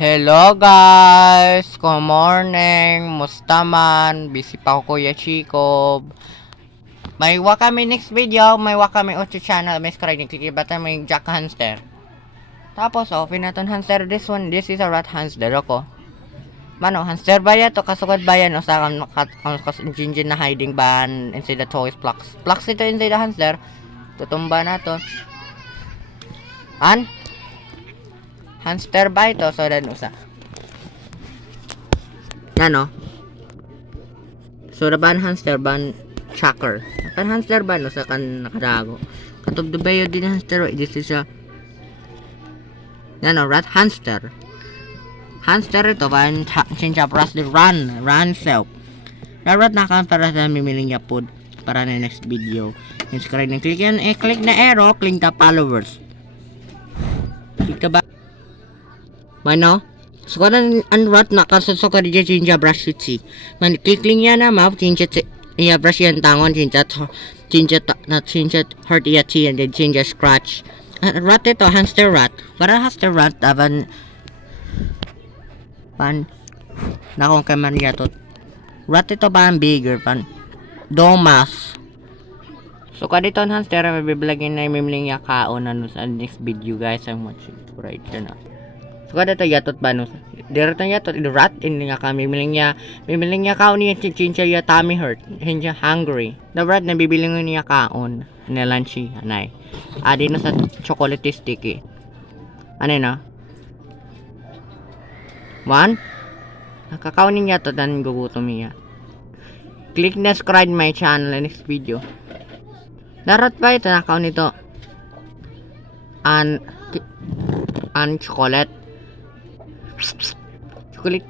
Hello guys! Good morning! Musta man? Busy pa ako Kuya Chico. May kami next video. May kami otro channel. May subscribe ni Clicky Bata. May Jack Hamster. Tapos open natin hamster. This is a rat hamster ako. Mano, hamster ba yan? To kasugad ba yan? O sa jinjin na hiding ban inside the toys plucks. Plucks ito inside the hamster. Tutumba na to. Hamster ba ito? So, dan usa. Yan o. So, ban hamster ban tracker. Kan hamster ban usa kan nakadago. Katubdo ba yun din hamster? This is a yan o, rat hamster. Hamster ito ban change up ras the run self. Dapat para sa mimiling niya po para na next video. Subscribe na click yan. Click na arrow. Click the followers. Click ba? Mano? So, kung rat na kasot ka rin change brush si. Man, kikling yan na map. Change brush yan tangon. Change heart iya chi. And then change scratch. Rat ito. Hamster rat. Para hamster rat. Aban. Nakong kay Maria to. Rat ito ba ang bigger pan? Domas. So kadito ang hamster mabiblagin na imimling ya kaon ano sa next video guys. I'm watching right na. So kadito yatot ba no? Direto yatot rat in nga kami mimling ya kaon niya chincha ya tummy hurt. Hindi hungry. The rat na bibiling niya kaon na lunchy anay. Adi na sa chocolate sticky. Ano na? 1 nakakaunin niya to dan gugutom niya. Click na subscribe my channel next video. Darat ba ito nakaon nito? Chocolate. Chocolate.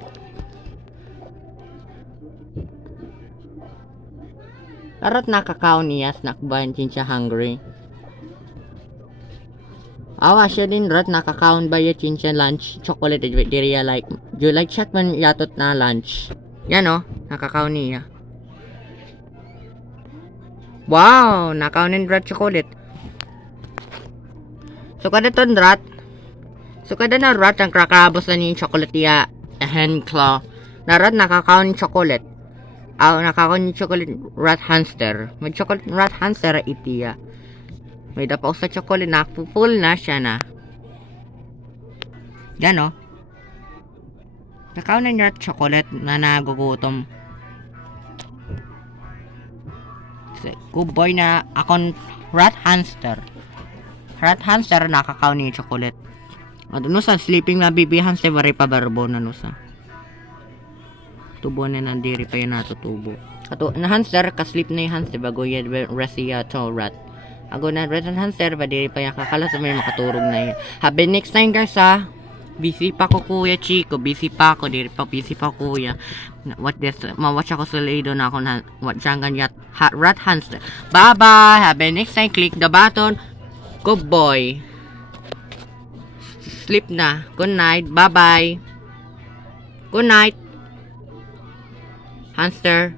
Darat nakakaon niya snack ba hindi siya hungry. Awa siya din rat nakakaon ba yung chincha lunch chocolate diria like you like check man yatot na lunch yan o nakakaon niya. Wow nakakaon rat chocolate. So kada ton rat na rat ang kakarabos na yung chocolate ya hand claw na rat nakakaon chocolate nakakaon yung chocolate rat hamster may chocolate rat hamster itiya. May dapaw sa chocolate na full na siya na. Yan o. Nakaw na niya chocolate na nagugutom. Good boy na akong rat hamster. Rat hamster nakakaw niya chocolate. At ano sa sleeping na baby hamster bari pa barbo na no sa. Tubo na nandiri pa yun natutubo. Kato na hamster ka-sleep na yung hamster bago yan resiya to rat. Ako na red and hamster ba diri pa yung kakalas may makaturog na yun. Habi next time guys ha. Busy pa ko Kuya Chico. Busy pa ako. Diri pa busy pa kuya. What this? Ma-watch ako sa lido na ako na watch ang ganyat. Rat hamster. Bye bye. Habi next time click the button. Good boy. Sleep na. Good night. Bye bye. Good night. Hamster.